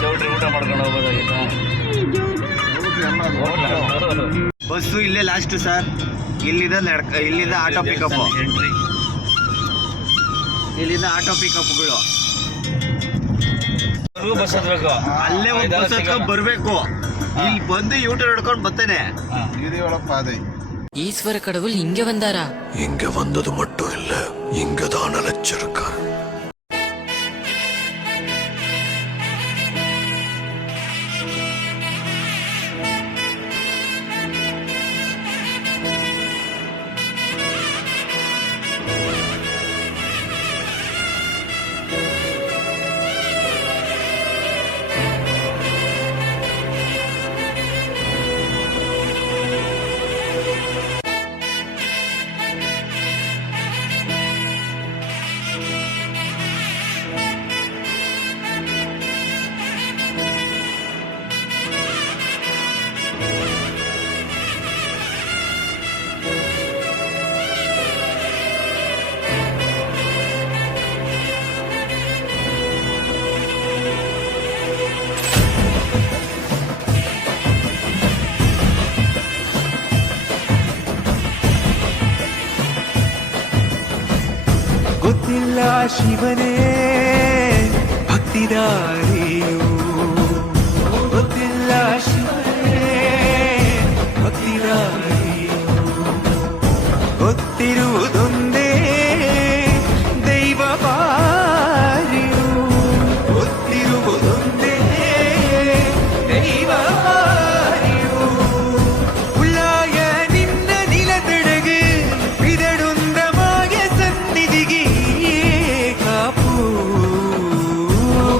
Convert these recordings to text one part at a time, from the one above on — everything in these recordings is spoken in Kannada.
ಚೌಟ್ರಿ ಊಟ ಮಾಡ್ಕೊಂಡು ಹೋಗೋದಾಗಿತ್ತ. ಬಸ್ಸು ಇಲ್ಲೇ ಲಾಸ್ಟ್ ಸರ್. ಇಲ್ಲಿಂದ ಆಟೋ ಪಿಕಪ್, ಇಲ್ಲಿಂದ ಆಟೋ ಪಿಕಪ್ಗಳು ಬಸ್ ಹತ್ಬೇಕು, ಅಲ್ಲೇ ಒಂದು ಬಸ್ ಹತ್ಕೊಂಡು ಬರ್ಬೇಕು. ಇಲ್ಲಿ ಬಂದು ಯೂಟರ್ ಹಿಡ್ಕೊಂಡು ಬರ್ತೇನೆ. ஈஸ்வர கடவுள் இங்க வந்தாரா? இங்க வந்தது மட்டும் இல்ல, இங்கதான் அழைச்சிருக்கார். ಗೊತ್ತಿಲ್ಲ ಶಿವನೇ ಭಕ್ತಿದಾರಿಯು, ಗೊತ್ತಿಲ್ಲ ಶಿವನೇ ಭಕ್ತಿದಾರಿಯು, ಗೊತ್ತಿರುವುದೊಂದೇ ದೈವ ಬಾರಿಯು, ಗೊತ್ತಿರುವುದೊಂದೇ ದೈವ ಬಾರಿಯು. ಉಳ್ಳಾಯ ನಿನ್ನ ನಿಲತಡகு ಬಿದಡುಂದ ಮಾಯ ಸನ್ನಿಧಿಗೆ ಕಾಪು,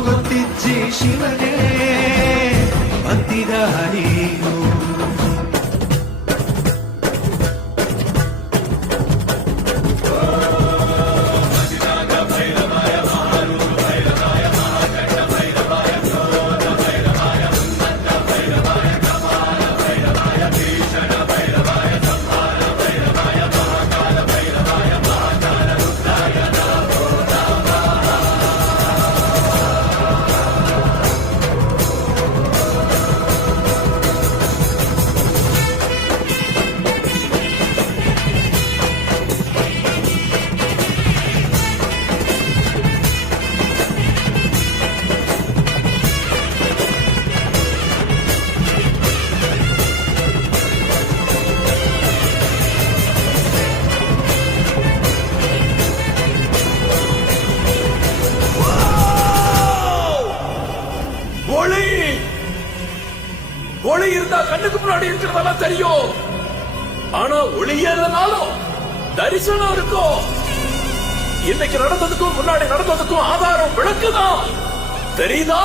ಗೊತ್ತಿಜ್ಜೆ ಶಿವನೇ ಭಕ್ತಿದಾರಿಯು. ஒளி இருந்தா கண்ணுக்கு முன்னாடி இருக்கிறதெல்லாம் தெரியும், ஆனா ஒளியேறனாலும் தரிசனம் இருக்கும். இன்னைக்கு நடந்ததுக்கும் முன்னாடி நடந்ததுக்கும் ஆதாரம் விளக்குதான், தெரியுதா?